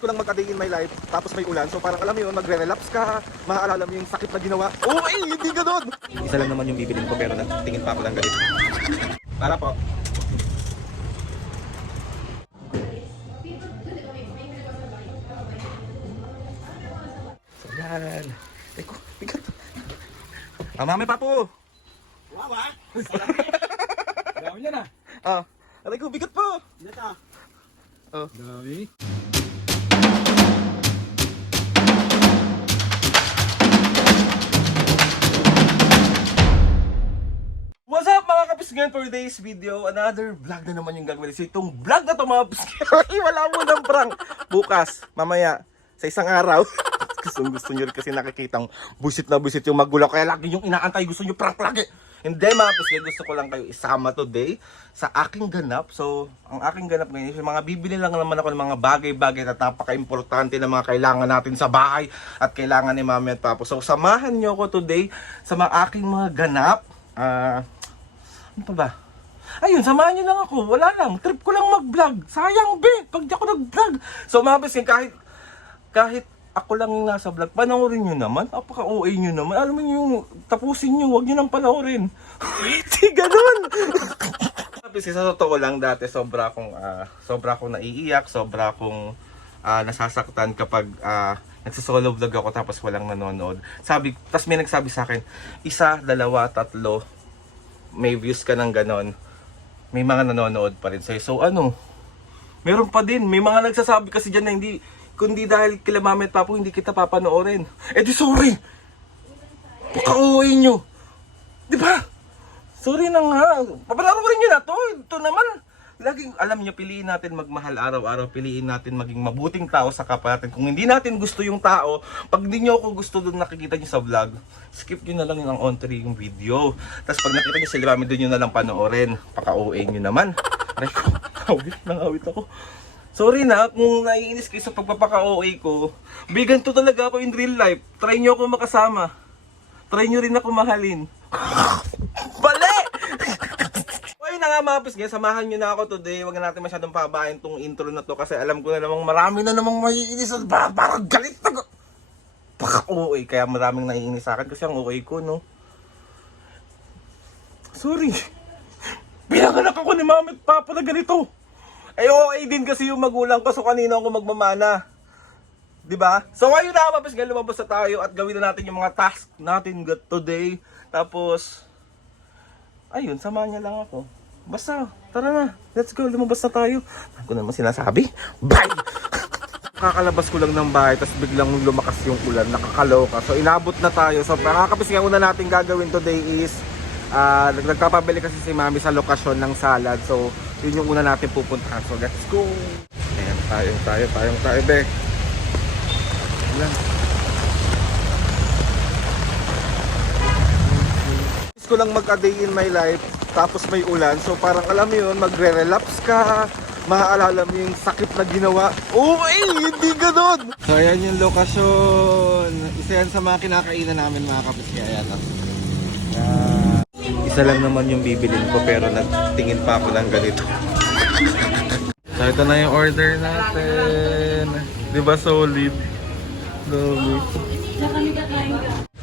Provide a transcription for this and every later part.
Ko lang mag-a day in my life, tapos may ulan, so parang alam mo yun, magre-relapse ka, maaalala mo yung sakit na ginawa. Oh, hindi ganun! Isa lang naman yung bibilin ko, pero nagtingin pa ako ng ganito. Para po. So yan. Eko, bigat. Mami pa po. Wow, ha? Dami yan, ha? Aray ko, bigat po. Bigat, ha? Dami. What's up mga kapisgan, for today's video, another vlog na naman yung gagawin. So itong vlog na to mga kapisgan, wala mo ng prank. Bukas, mamaya, sa isang araw. gusto nyo rin kasi nakikitang busit na busit yung magulang. Kaya lagi yung inaantay, gusto nyo prank lagi. Hindi mga kapisgan, gusto ko lang kayo isama today sa aking ganap. So, ang aking ganap ngayon, yung mga bibili lang naman ako ng mga bagay-bagay na napaka-importante na mga kailangan natin sa bahay at kailangan ni Mami at Papo. So, samahan nyo ako today sa mga aking mga ganap. Ano pa ba? Ayun, samahan nyo lang ako. Wala lang. Trip ko lang mag-vlog. Sayang, be. Pag di ako nag-vlog. So, mga beskin, kahit ako lang yung nasa vlog, panoorin nyo naman. Napaka-OA nyo naman. Alam mo yung tapusin nyo. Huwag nyo nang panoorin. Hindi ganun. Mga beskin, sa totoo lang dati, sobra akong naiiyak. Sobra akong nasasaktan kapag nagsasolo vlog ako tapos walang nanonood. Tapos may nagsabi sa akin, 1, 2, 3, may views ka ng ganon, may mga nanonood pa rin sa'yo. So ano, meron pa din. May mga nagsasabi kasi dyan na kundi dahil kila Mami at Papo hindi kita papanoorin. Eh di sorry, paka-uwi nyo, di ba? Sorry na nga, papanoorin nyo na to. Ito naman, laging alam nyo, piliin natin magmahal araw-araw, piliin natin maging mabuting tao sa kapwa natin. Kung hindi natin gusto yung tao, pag hindi nyo ako gusto doon nakikita nyo sa vlog, skip nyo na lang yung on-3 yung video. Tapos pag nakita nyo sila Mami, doon nyo na lang panoorin. Paka-OA nyo naman. Aray ko, nangawit ako. Sorry na kung naiinis kayo sa pagpapaka-OA ko. Bigan to talaga ako in real life. Try nyo ako makasama. Try nyo rin ako mahalin. Bali! Ayun na nga mga pisga, samahan nyo na ako today. Huwag na natin masyadong pabahin tong intro na to kasi alam ko na namang marami na namang maiinis at parang galit na paka-OA. Kaya maraming naiinis sa akin kasi ang OA ko, no? Sorry. Pinanganak ako ni Mami at Papa na ganito. Ay OA din kasi yung magulang ko, so kanino ako magmamana. Diba? So ayun na mga pisga, lumabas na tayo at gawin na natin yung mga task natin today. Tapos, ayun, samahan niya lang ako. Basta, tara na. Let's go, lumabas na tayo. Ano ko naman sinasabi? Bye! Kakalabas ko lang ng bahay, tapos biglang lumakas yung ulan. Nakakaloka. So, inabot na tayo. So, kakapis una natin gagawin today is, nagpapabili kasi si Mami sa lokasyon ng salad. So, yun yung una natin pupuntahan. So, let's go! Ayan, tayo, be. Ayan. Ko lang mag-a day in my life, tapos may ulan, so parang alam mo yun, magre-relapse ka, maaalala mo yung sakit na ginawa. Oh, hindi ganun! So ayan yung lokasyon. Isa yan sa mga kinakainan namin mga kapis. Kaya yan, isa lang naman yung bibilin ko, pero nagtingin pa ako ng ganito. So ito na yung order natin. Diba solid? Solid.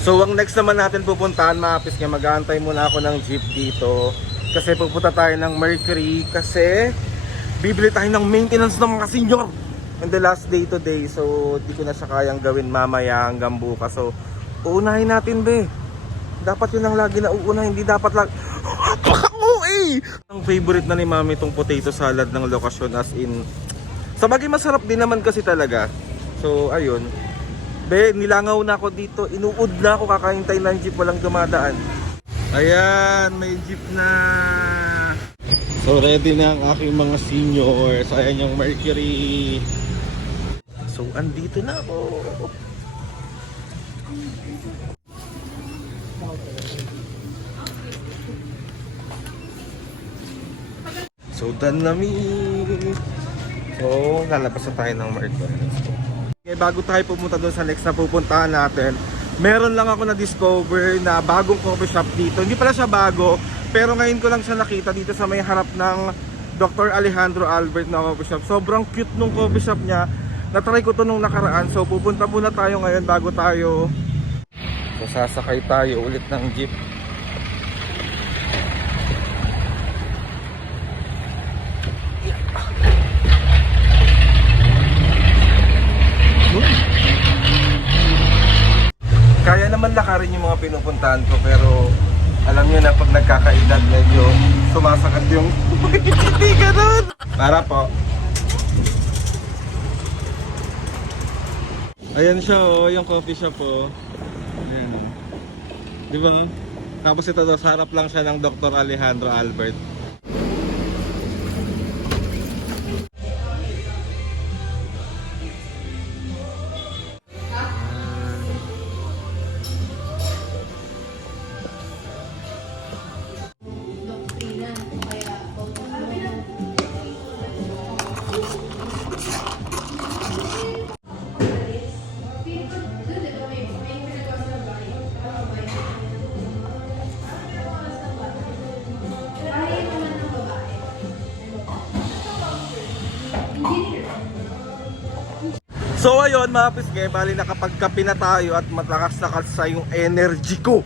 So ang next naman natin pupuntahan mga kapis, mag-aantay muna ako ng jeep dito kasi pupunta tayo ng Mercury kasi bibili tayo ng maintenance ng mga senior in the last day today. So di ko na siya kayang gawin mamaya hanggang bukas. So uunahin natin, be. Dapat yun ang lagi na uuna, hindi dapat lang ang favorite na ni Mami itong potato salad ng lokasyon, as in sa bagay masarap din naman kasi talaga. So ayun, be, nilangaw na ako dito. Inuud na ako, kakahintay ng jeep, walang dumadaan. Ayan, may jeep na. So ready na ang aking mga senior. So ayan yung Mercury. So andito na ako. So done na me. So lalabas na tayo ng Mercury. Okay, bago tayo pumunta doon sa next na pupuntahan natin, meron lang ako na-discover na bagong coffee shop dito. Hindi pala siya bago, pero ngayon ko lang siya nakita dito sa may harap ng Dr. Alejandro Albert na coffee shop. Sobrang cute nung coffee shop niya. Natry ko to nung nakaraan. So pupunta muna tayo ngayon bago tayo. So sasakay tayo ulit ng jeep. Kaya naman lakarin yung mga pinupuntahan ko, pero alam nyo na pag nagkakaedad medyo sumasakat yung hindi ganun. Para po. Ayan siya oh, yung coffee shop oh. Ayan oh. Di ba? Tapos ito daw, sa harap lang siya ng Dr. Alejandro Albert. So ayun mga pisge, bali nakapagkape na tayo at matakas-takas sa yung energy ko.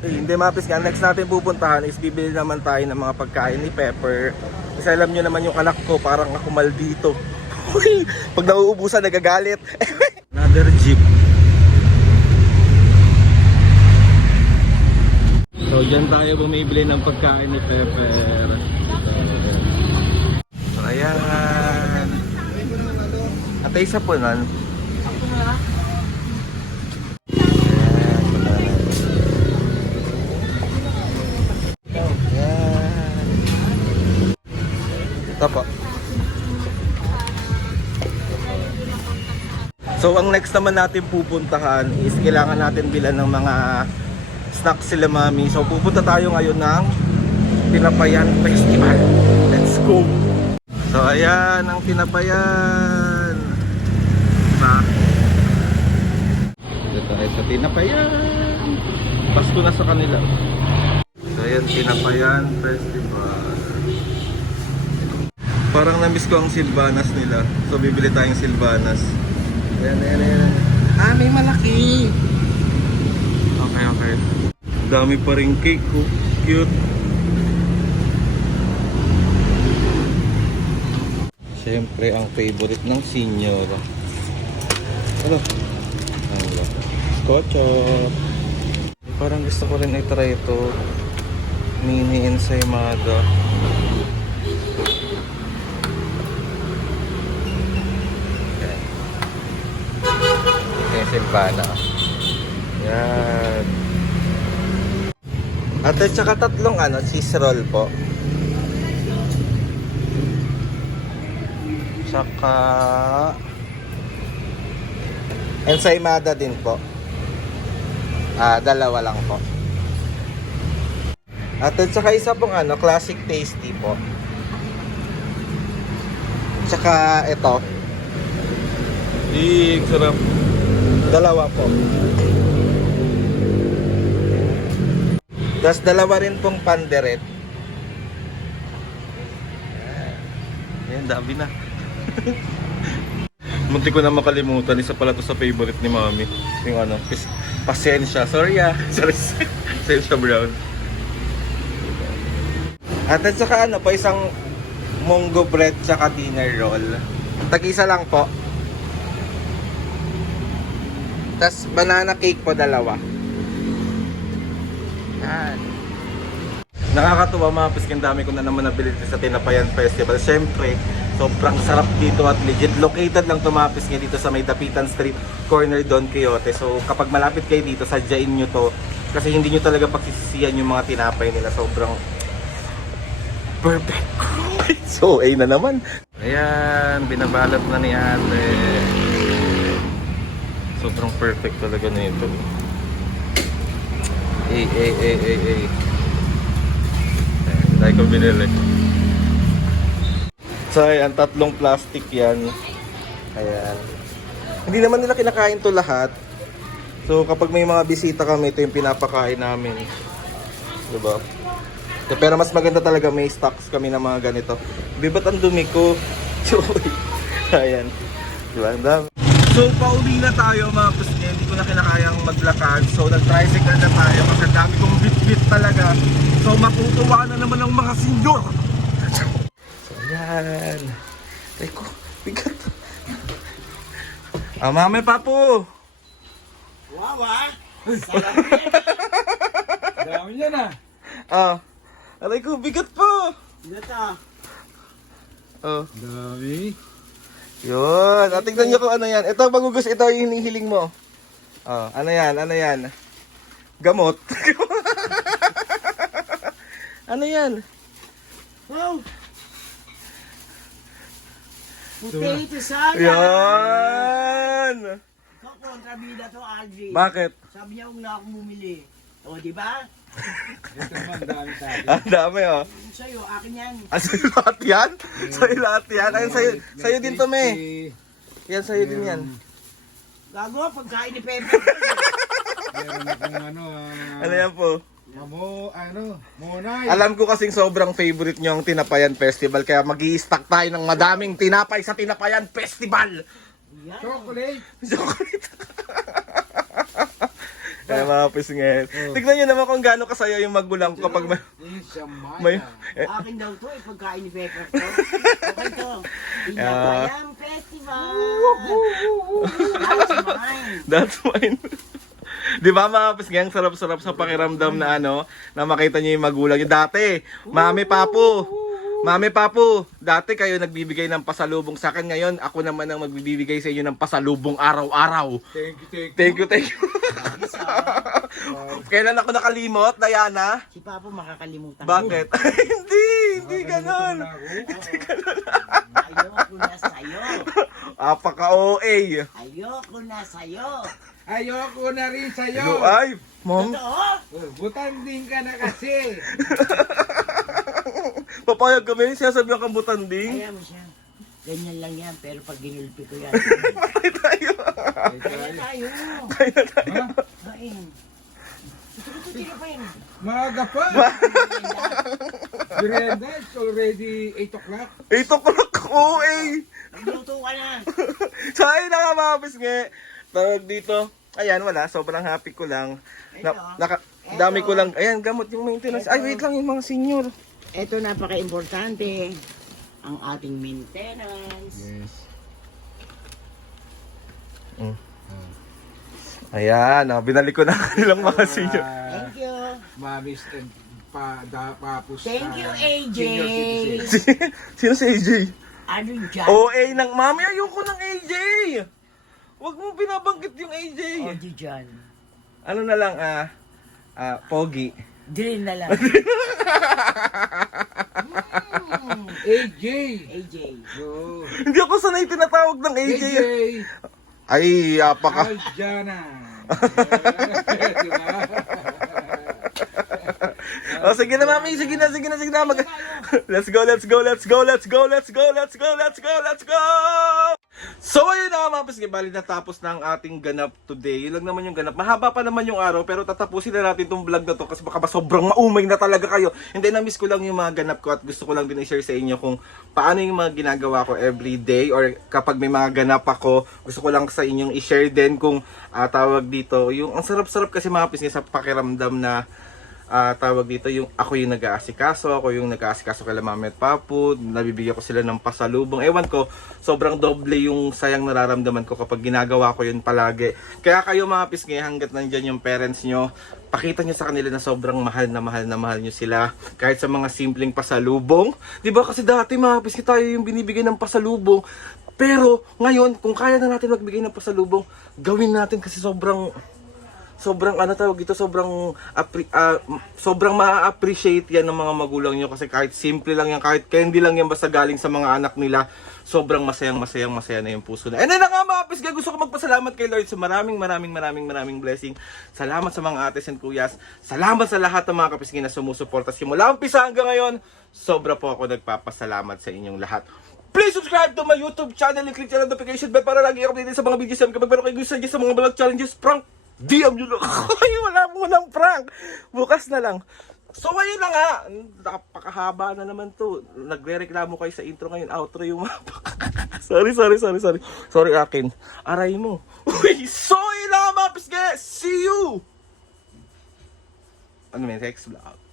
Hindi mga pisge, next natin pupuntahan is bibili naman tayo ng mga pagkain ni Pepper. Kasi alam nyo naman yung anak ko, parang ako maldito. Pag nauubusan nagagalit. Another jeep. So dyan tayo bumibili ng pagkain ni Pepper. So ayan. At isa po nun. Ito po. So ang next naman natin pupuntahan is kailangan natin bilan ng mga snacks sila mami. So pupunta tayo ngayon ng Tinapayan Festival. Let's go! So ayan ang Tinapayan. Dito tayo sa Tinapayan. Pasko na sa kanila. So ayan, Tinapayan Festival. Parang namiss ko ang silbanas nila. So bibili tayong silbanas. Ayan, ayan, ayan. Ah, may malaki. Okay, okay. Dami pa rin cake ko. Cute. Siyempre ang favorite ng senior. Ano? Ano? Scotcho. Parang gusto ko rin i-try ito. Mini ensaymada. Okay. Silvana. Yan. At saka tatlong cheese roll po. Saka ensaymada din po. Dalawa lang po. At saka isa pong classic tasty po. Saka ito. Sarap. Dalawa po. Tapos dalawa rin pong panderet. Ayan, dami na. Munti ko na makalimutan. Isa pala to sa favorite ni mami. Yung pasensya. Sorry Sorry. Pasensya brown. At saka po, isang munggo bread tsaka dinner roll. Tag-isa lang po. Tapos banana cake po, dalawa. Yan. Nakakatuwa mga piskin, dami ko na naman nabili sa Tinapayan Festival. Siyempre, sobrang sarap dito at legit. Located lang ito mga piskin dito sa may Dapitan Street, corner Don Quixote. So kapag malapit kayo dito, sadyain nyo to. Kasi hindi nyo talaga pagsisisiyan yung mga tinapay nila. Sobrang perfect. So, na naman. Ayan, binabalot na ni ate. Sobrang perfect talaga nito. Dahil ko binili. So ayan, tatlong plastic yan. Ayan. Hindi naman nila kinakain to lahat. So kapag may mga bisita kami, ito yung pinapakain namin. Diba? Pero mas maganda talaga may stocks kami ng mga ganito. Ba't ang dumi ko? Ayan. Diba? Ang dami. So, pauwi na tayo mga kusne. Hindi ko na kinakayang maglakad. So, nag-tricycle na tayo kasi ang dami kong bit-bit talaga. So, matutuwa na naman ang mga senyor. So, ayan. Ay ko, bigat. Mami, papo. Wow, ah! Salamin! Dami niya na. Aray ko, bigat po. Ito. Dami. Yun. Tingnan nyo kung ano yan. Ito, bagugus, ito yung hinihiling mo. Ano yan? Ano yan? Gamot. Ano yan? Wow! Potato salad! Yan! Ito, kontrabida to, Aldrin. Bakit? Sabi niya, huwag na akong bumili. O, di ba? Ito naman, dami tayo. Ang dami oh. Yung sa'yo, akin yan. Sa'yo lahat yan? Sa'yo lahat yan? Ayun, sa'yo din to, me. Yan, sa'yo din yan. Gago, pagkain ni Pepe. Meron akong Ano yan po? Monay. Alam ko kasing sobrang favorite nyo ang Tinapayan Festival, kaya mag-i-stack tayo ng madaming tinapay sa Tinapayan Festival. Yan. Chocolate. Chocolate. Kaya mga pisnget. Tignan nyo naman kung gaano kasaya yung magulang ko kapag may... Akin daw to, pagkain ni Pepe to. Okay to. Tinapayan Festival. That's mine. That's mine. Di ba mga pisnget, sarap-sarap sa pakiramdam na na makita nyo yung magulang nyo. Dati, Mami, Papo, dati kayo nagbibigay ng pasalubong sa akin. Ngayon, ako naman ang magbibigay sa inyo ng pasalubong araw-araw. Thank you. Thank you. Kailan ako nakalimot, Diana? Si Papa makakalimutan. Bakit? Hindi ganon. Ayoko na sa'yo. Apaka-OA. Ayoko na sa'yo. Ayoko na rin sa'yo. Ay, Mom. Totoo? Butanding ka na kasi. Papayag kami, sinasabihan kang butanding. Kaya mo siya. Ganyan lang yan, pero pag ginulpi ko yan. Patay tayo. Kaya tayo. Ha? Kain. Ito pa yun. Maaga pa. Brenda, it's already 8 o'clock. 8 o'clock, OA. Nagluto ka na. So, ayun na nga mga pisngi. Tawag dito. Ayan, wala. Sobrang happy ko lang. Dami ko lang. Ayan, gamot yung maintenance. Ay, wait lang yung mga senior. Ito napaka-importante. Ang ating maintenance. Yes. Ayan, binalik ko na kanilang mga senior. Thank you. Mamis and papus. Thank you, AJ. Senior citizen. Sino si AJ? Ano dyan? OA ng mami. Ayoko ng AJ. Huwag mo binabanggit yung AJ. Ano dyan? Ano na lang, Pogi. Drill na lang. AJ. AJ. Oh. Hindi ako sanay tinatawag ng AJ. AJ. Ay, apaka. Aljana. Oh, sige na mami, sige na. Let's go. So ayun na mga pisngi, bali natapos na ang ating ganap today. Yun lang naman yung ganap. Mahaba pa naman yung araw, pero tatapusin na natin itong vlog na to kasi baka ba sobrang maumay na talaga kayo. Hindi, na-miss ko lang yung mga ganap ko at gusto ko lang din i-share sa inyo kung paano yung mga ginagawa ko every day or kapag may mga ganap ako, gusto ko lang sa inyong i-share din kung tawag dito. Yung ang sarap-sarap kasi mga pisngi sa pakiramdam na tawag dito, yung ako yung nag-aasikaso, ako yung nag-aasikaso kay Mami at Papu, nabibigyan ko sila ng pasalubong. Ewan ko, sobrang doble yung sayang nararamdaman ko kapag ginagawa ko yun palagi. Kaya kayo mga pisngi, hanggat nandyan yung parents nyo, pakita nyo sa kanila na sobrang mahal nyo sila. Kahit sa mga simpleng pasalubong. Diba kasi dati mga pisngi tayo yung binibigay ng pasalubong. Pero ngayon, kung kaya na natin magbigay ng pasalubong, gawin natin kasi sobrang tawag dito, sobrang ma-appreciate yan ng mga magulang nyo kasi kahit simple lang yan, kahit candy lang yan basta galing sa mga anak nila, sobrang masaya na yung puso na. And then nga mga pisga, gusto ko magpasalamat kay Lord sa maraming blessing. Salamat sa mga ates and kuyas. Salamat sa lahat ng mga kapisgin na sumusuporta mula umpisa hanggang ngayon. Sobra po ako nagpapasalamat sa inyong lahat. Please subscribe to my YouTube channel and click the notification bell para lagi updated sa mga videos namin kapag meron kayo gusto sa mga vlog challenges, prank, DM nyo lang. Ay, wala mo ng prank. Bukas na lang. So, ayun na nga. Napakahaba na naman to. Nagre-reklamo kayo sa intro ngayon. Outro yung Sorry. Sorry akin. Aray mo. Uy, so yun lang mga pisngi. See you! Ano may next vlog?